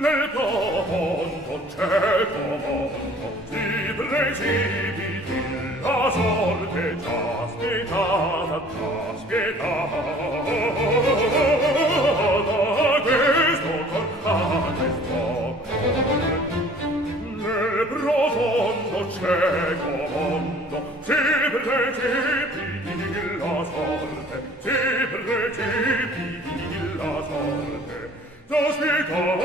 Nel mondo cieco mondo si precipiti la sorte già spietata questo toccate sopra. Nel profondo cieco mondo si precipiti la sorte, si precipiti la sorte. Già spietata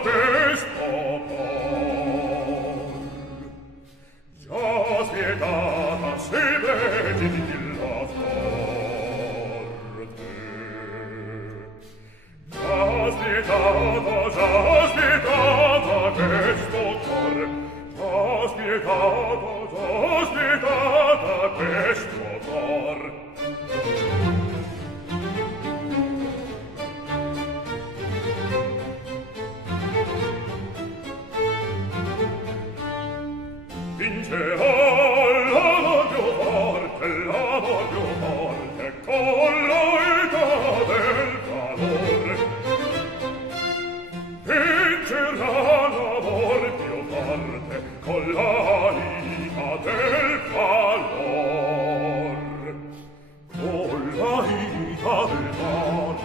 questo cor, già spietata si precipiti la sorte. Già spietata questo cor, già spietata questo cor. L'amor più forte, con l'età del valore. Vincerà l'amor più forte, con l'età del valor. Con l'età del valor.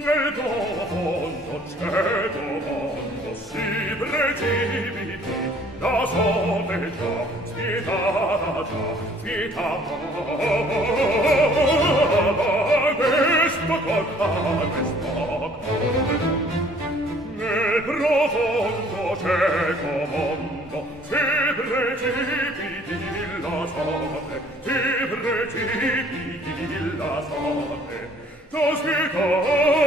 Nel mondo cieco mondo si precipiti la sorte già spietata questo cor, nel profondo cieco mondo si precipiti la sorte, si precipiti la sorte. Già spietata